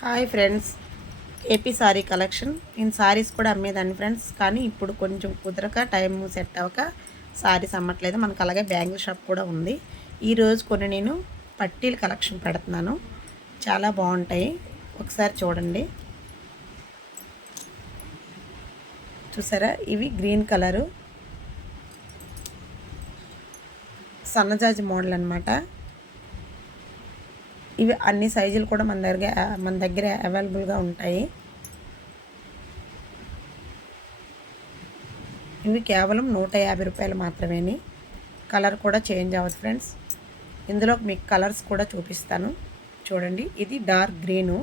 Hi friends, AP sorry collection. నేను సారీస్ కూడా అమ్మేదాన్ని friends, కానీ ఇప్పుడు కొంచెం కుదరక టైం సెట్ అవ్వక సారీస్ అమ్మట్లేదు. మనకు అలాగే బ్యాంగిల్ షాప్ కూడా ఉంది. ఈరోజు కొన్ని నేను పట్టీల కలెక్షన్ పెడుతున్నాను. చాలా బాగుంటాయి, ఒకసారి చూడండి. చూసారా, ఇవి గ్రీన్ కలరు సన్నజాజి మోడల్ అనమాట. ఇవి అన్ని సైజులు కూడా మన దగ్గర అవైలబుల్గా ఉంటాయి. ఇవి కేవలం 150 రూపాయలు మాత్రమేని. కలర్ కూడా చేంజ్ అవ్వదు ఫ్రెండ్స్. ఇందులో మీకు కలర్స్ కూడా చూపిస్తాను చూడండి. ఇది డార్క్ గ్రీను,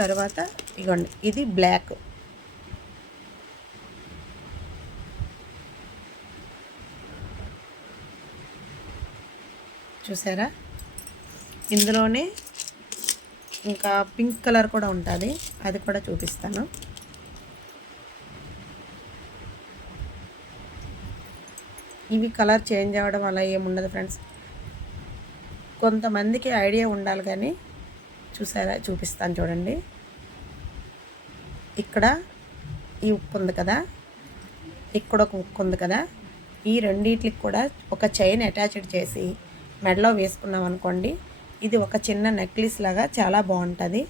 తర్వాత ఇగోండి ఇది బ్లాక్, చూసారా. ఇందులోనే ఇంకా పింక్ కలర్ కూడా ఉంటుంది, అది కూడా చూపిస్తాను. ఇవి కలర్ చేంజ్ అవ్వడం అలా ఏముండదు ఫ్రెండ్స్. కొంతమందికి ఐడియా ఉండాలి, కానీ చూసారా, చూపిస్తాను చూడండి. ఇక్కడ ఈ ఉక్కు ఉంది కదా, ఇక్కడ ఒక ఉక్కు ఉంది కదా, ఈ రెండిట్లకి కూడా ఒక చైన్ అటాచ్డ్ చేసి మెడలో వేసుకున్నాం అనుకోండి, ఇది ఒక చిన్న నెక్లెస్ లాగా చాలా బాగుంటుంది.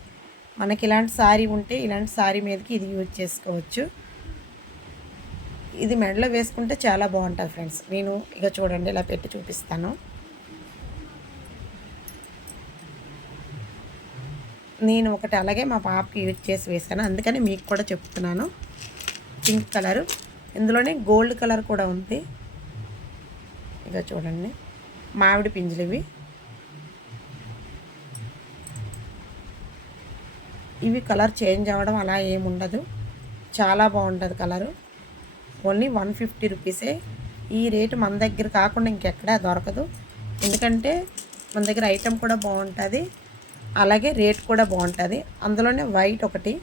మనకి ఇలాంటి సారీ ఉంటే ఇలాంటి సారీ మీదకి ఇది యూజ్ చేసుకోవచ్చు. ఇది మెడలో వేసుకుంటే చాలా బాగుంటుంది ఫ్రెండ్స్. నేను ఇక చూడండి ఇలా పెట్టి చూపిస్తాను. నేను ఒకటి అలాగే మా పాపకి యూజ్ చేసి వేసాను, అందుకని మీకు కూడా చెప్తున్నాను. పింక్ కలరు, ఇందులోనే గోల్డ్ కలర్ కూడా ఉంది. ఇక చూడండి, మామిడి పింజలు ఇవి కలర్ చేంజ్ అవ్వడం అలా ఏముండదు, చాలా బాగుంటుంది కలరు. ఓన్లీ 150 రూపీసే. ఈ రేటు మన దగ్గర కాకుండా ఇంకెక్కడా దొరకదు, ఎందుకంటే మన దగ్గర ఐటెం కూడా బాగుంటుంది, అలాగే రేట్ కూడా బాగుంటుంది. అందులోనే వైట్ ఒకటి,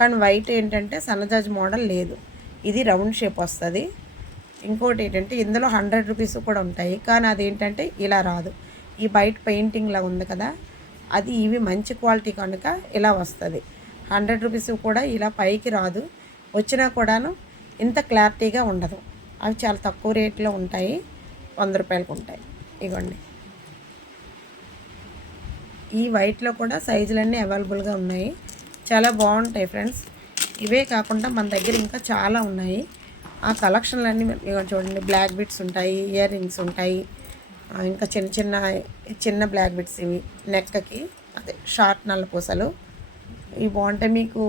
కానీ వైట్ ఏంటంటే సన్నజాజి మోడల్ లేదు, ఇది రౌండ్ షేప్ వస్తుంది. ఇంకోటి ఏంటంటే ఇందులో 100 రూపీస్ కూడా ఉంటాయి, కానీ అదేంటంటే ఇలా రాదు. ఈ బయట పెయింటింగ్లా ఉంది కదా, అది ఇవి మంచి క్వాలిటీ కనుక ఇలా వస్తుంది. 100 రూపీస్ కూడా ఇలా పైకి రాదు, వచ్చినా కూడాను ఇంత క్లారిటీగా ఉండదు. అవి చాలా తక్కువ రేట్లో ఉంటాయి, 100 రూపాయలకు ఉంటాయి. ఇవ్వండి, ఈ వైట్లో కూడా సైజులన్నీ అవైలబుల్గా ఉన్నాయి, చాలా బాగుంటాయి ఫ్రెండ్స్. ఇవే కాకుండా మన దగ్గర ఇంకా చాలా ఉన్నాయి. ఆ కలెక్షన్లన్నీ చూడండి. బ్లాక్ బిట్స్ ఉంటాయి, ఇయర్ రింగ్స్ ఉంటాయి, ఇంకా చిన్న బ్లాక్ బిట్స్, ఇవి నెక్కకి అదే షార్ట్ నల్ల పూసలు, ఇవి బాగుంటాయి. మీకు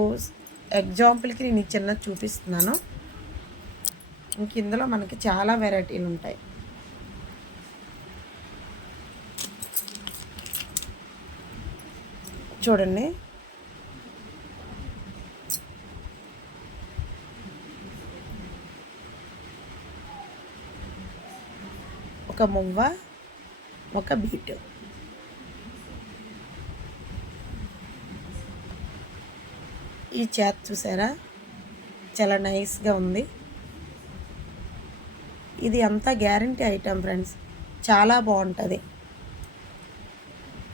ఎగ్జాంపుల్కి నేను చిన్నది చూపిస్తున్నాను. ఇంక ఇందులో మనకి చాలా వెరైటీలు ఉంటాయి. చూడండి, ఒక మువ్వ, ఒక బీట్, ఈ చేత చూసారా, చాలా నైస్గా ఉంది. ఇది అంతా గ్యారంటీ ఐటమ్ ఫ్రెండ్స్, చాలా బాగుంటుంది,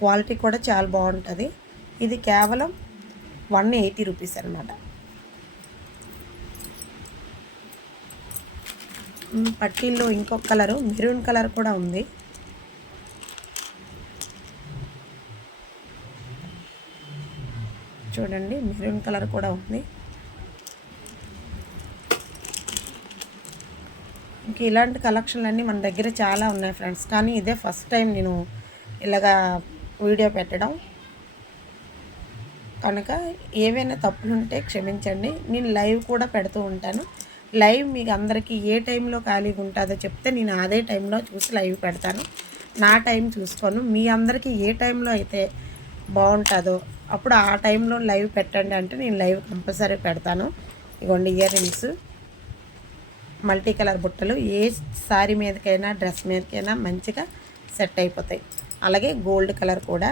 క్వాలిటీ కూడా చాలా బాగుంటుంది. ఇది కేవలం 180 రూపీస్ అనమాట. పట్టీల్లో ఇంకొక కలరు మెరూన్ కలర్ కూడా ఉంది. చూడండి, మెరూన్ కలర్ కూడా ఉంది. ఇంక ఇలాంటి కలెక్షన్లు మన దగ్గర చాలా ఉన్నాయి ఫ్రెండ్స్, కానీ ఇదే ఫస్ట్ టైం నేను ఇలాగా వీడియో పెట్టడం కనుక ఏవైనా తప్పులు ఉంటే క్షమించండి. నేను లైవ్ కూడా పెడుతూ ఉంటాను. లైవ్ మీకు అందరికీ ఏ టైంలో ఖాళీగా ఉంటుందో చెప్తే నేను అదే టైంలో చూసి లైవ్ పెడతాను. నా టైం చూసుకోను, మీ అందరికీ ఏ టైంలో అయితే బాగుంటుందో అప్పుడు ఆ టైంలో లైవ్ పెట్టండి అంటే నేను లైవ్ కంపల్సరీ పెడతాను. ఇగోండి, ఇయర్ రింగ్స్, మల్టీ కలర్ బుట్టలు ఏ సారీ మీదకైనా డ్రెస్ మీదకైనా మంచిగా సెట్ అయిపోతాయి. అలాగే గోల్డ్ కలర్ కూడా,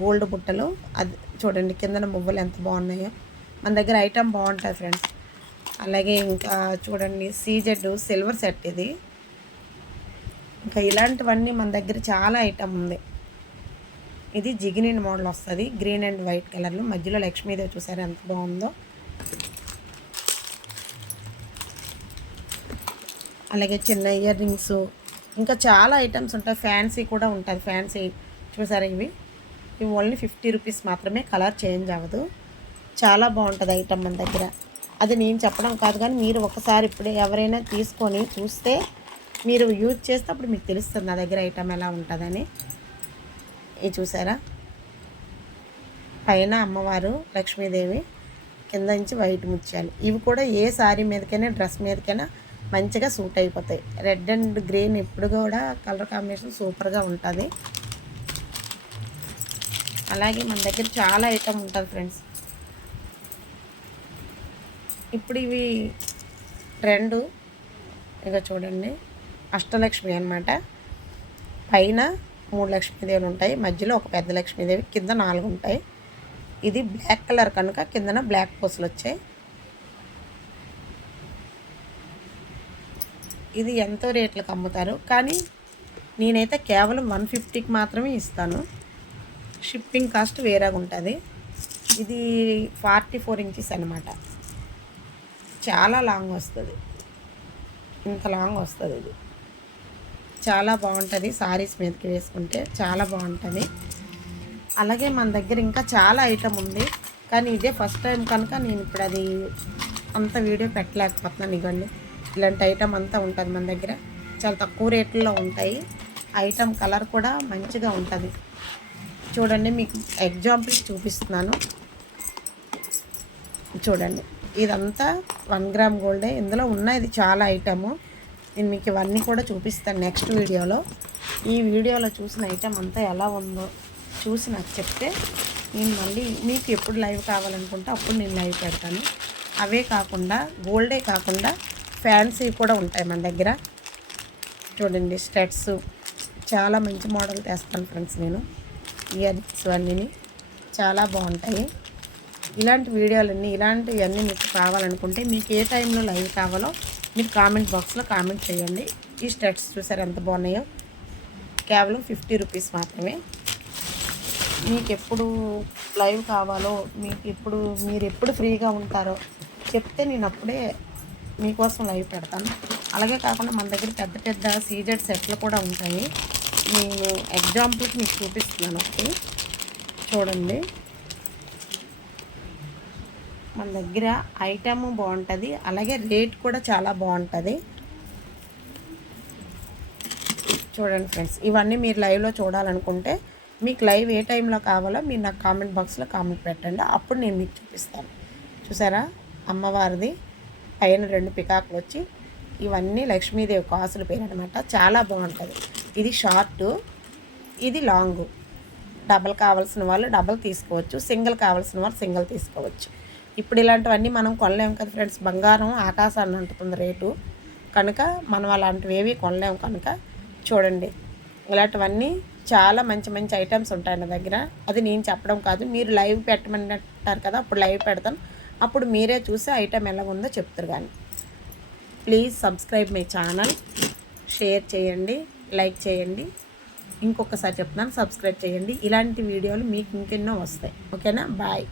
గోల్డ్ బుట్టలు, అది చూడండి కిందన మువ్వలు ఎంత బాగున్నాయో. మన దగ్గర ఐటమ్ బాగుంటుంది ఫ్రెండ్స్. అలాగే ఇంకా చూడండి, సీజెడ్ సిల్వర్ సెట్ ఇది. ఇంకా ఇలాంటివన్నీ మన దగ్గర చాలా ఐటమ్ ఉంది. ఇది జిగినిన్ మోడల్ వస్తుంది, గ్రీన్ అండ్ వైట్ కలర్లో. మధ్యలో లక్ష్మీదేవి చూసారు ఎంత బాగుందో. అలాగే చిన్న ఇయర్ రింగ్స్, ఇంకా చాలా ఐటమ్స్ ఉంటాయి. ఫ్యాన్సీ కూడా ఉంటుంది. ఫ్యాన్సీ చూసారా ఇవి ఓన్లీ 50 రూపీస్ మాత్రమే. కలర్ చేంజ్ అవ్వదు. చాలా బాగుంటుంది ఐటమ్ మన దగ్గర. అది నేను చెప్పడం కాదు, కానీ మీరు ఒకసారి ఇప్పుడు ఎవరైనా తీసుకొని చూస్తే, మీరు యూజ్ చేస్తే అప్పుడు మీకు తెలుస్తుంది నా దగ్గర ఐటమ్ ఎలా ఉంటుందని. ఇది చూసారా, పైన అమ్మవారు లక్ష్మీదేవి, కింద నుంచి వైట్ ముత్యాలు. ఇవి కూడా ఏ శారీ మీదకైనా డ్రెస్ మీదకైనా మంచిగా సూట్ అయిపోతాయి. రెడ్ అండ్ గ్రీన్ ఎప్పుడు కూడా కలర్ కాంబినేషన్ సూపర్గా ఉంటుంది. అలాగే మన దగ్గర చాలా ఐటమ్ ఉంటుంది ఫ్రెండ్స్. ఇప్పుడు ఇవి ట్రెండు. ఇక చూడండి, అష్టలక్ష్మి అనమాట. పైన 3 లక్ష్మీదేవులు ఉంటాయి, మధ్యలో ఒక పెద్ద లక్ష్మీదేవి, కింద 4 ఉంటాయి. ఇది బ్లాక్ కలర్ కనుక కిందన బ్లాక్ పూసలు వచ్చాయి. ఇది ఎంతో రేట్లకు అమ్ముతారు, కానీ నేనైతే కేవలం 150కి మాత్రమే ఇస్తాను. షిప్పింగ్ కాస్ట్ వేరేగా ఉంటుంది. ఇది 44 ఇంచెస్ అనమాట. చాలా లాంగ్ వస్తుంది, ఇంత లాంగ్ వస్తుంది. ఇది చాలా బాగుంటుంది, సారీస్ మీదకి వేసుకుంటే చాలా బాగుంటుంది. అలాగే మన దగ్గర ఇంకా చాలా ఐటమ్ ఉంది, కానీ ఇదే ఫస్ట్ టైం కనుక నేను ఇప్పుడు అది అంత వీడియో పెట్టలేకపోతున్నాను. ఇవ్వండి, ఇలాంటి ఐటమ్ అంతా ఉంటుంది మన దగ్గర. చాలా తక్కువ రేట్లలో ఉంటాయి. ఐటమ్ కలర్ కూడా మంచిగా ఉంటుంది. చూడండి, మీకు ఎగ్జాంపుల్ చూపిస్తున్నాను. చూడండి, ఇదంతా 1 గ్రామ్ గోల్డే. ఇందులో ఉన్నది చాలా ఐటము. నేను మీకు ఇవన్నీ కూడా చూపిస్తాను నెక్స్ట్ వీడియోలో. ఈ వీడియోలో చూసిన ఐటమ్ అంతా ఎలా ఉందో చూసి నాకు చెప్తే, నేను మళ్ళీ మీకు ఎప్పుడు లైవ్ కావాలనుకుంటే అప్పుడు నేను లైవ్ పెడతాను. అవే కాకుండా గోల్డే కాకుండా ఫ్యాన్సీ కూడా ఉంటాయి మన దగ్గర. చూడండి, స్టెట్స్ చాలా మంచి మోడల్ తెస్తాను ఫ్రెండ్స్ నేను. ఇయర్స్ అన్నీ చాలా బాగుంటాయి. ఇలాంటి వీడియోలన్నీ ఇలాంటివన్నీ మీకు కావాలనుకుంటే, మీకు ఏ టైంలో లైవ్ కావాలో మీరు కామెంట్ బాక్స్లో కామెంట్ చేయండి. ఈ స్టెట్స్ చూసారు ఎంత బాగున్నాయో. కేవలం 50 రూపీస్ మాత్రమే. మీకు ఎప్పుడు లైవ్ కావాలో, మీరు ఎప్పుడు ఫ్రీగా ఉంటారో చెప్తే నేను అప్పుడే మీకోసం లైవ్ పెడతాను. అలాగే కాకుండా మన దగ్గర పెద్ద పెద్ద సీజెడ్ సెట్లు కూడా ఉంటాయి. నేను ఎగ్జాంపుల్కి మీకు చూపిస్తున్నాను ఒకటి. చూడండి, మన దగ్గర ఐటమ్ బాగుంటుంది, అలాగే రేట్ కూడా చాలా బాగుంటుంది. చూడండి ఫ్రెండ్స్, ఇవన్నీ మీరు లైవ్లో చూడాలనుకుంటే, మీకు లైవ్ ఏ టైంలో కావాలో మీరు నాకు కామెంట్ బాక్స్లో కామెంట్ పెట్టండి, అప్పుడు నేను మీకు చూపిస్తాను. చూసారా, అమ్మవారిది పైన 2 పికాకులు వచ్చి, ఇవన్నీ లక్ష్మీదేవి కాసుల పేరు అనమాట. చాలా బాగుంటుంది. ఇది షార్టు, ఇది లాంగు. డబల్ కావాల్సిన వాళ్ళు డబల్ తీసుకోవచ్చు, సింగిల్ కావాల్సిన వాళ్ళు సింగిల్ తీసుకోవచ్చు. ఇప్పుడు ఇలాంటివన్నీ మనం కొనలేము కదా ఫ్రెండ్స్. బంగారం ఆకాశాన్ని అంటుతుంది రేటు కనుక మనం అలాంటివి ఏవి కొనలేము కనుక. చూడండి, ఇలాంటివన్నీ చాలా మంచి మంచి ఐటమ్స్ ఉంటాయి నా దగ్గర. అది నేను చెప్పడం కాదు, మీరు లైవ్ పెట్టమంటారు కదా, అప్పుడు లైవ్ పెడతాను. అప్పుడు మీరే చూసి ఐటమ్ ఎలా ఉందో చెప్తారు. కానీ please subscribe my channel, share చేయండి, లైక్ చేయండి. ఇంకొకసారి చెప్తున్నాను, సబ్స్క్రైబ్ చేయండి. ఇలాంటి వీడియోలు మీకు ఇంకెన్నో వస్తాయి. ఓకేనా, బాయ్.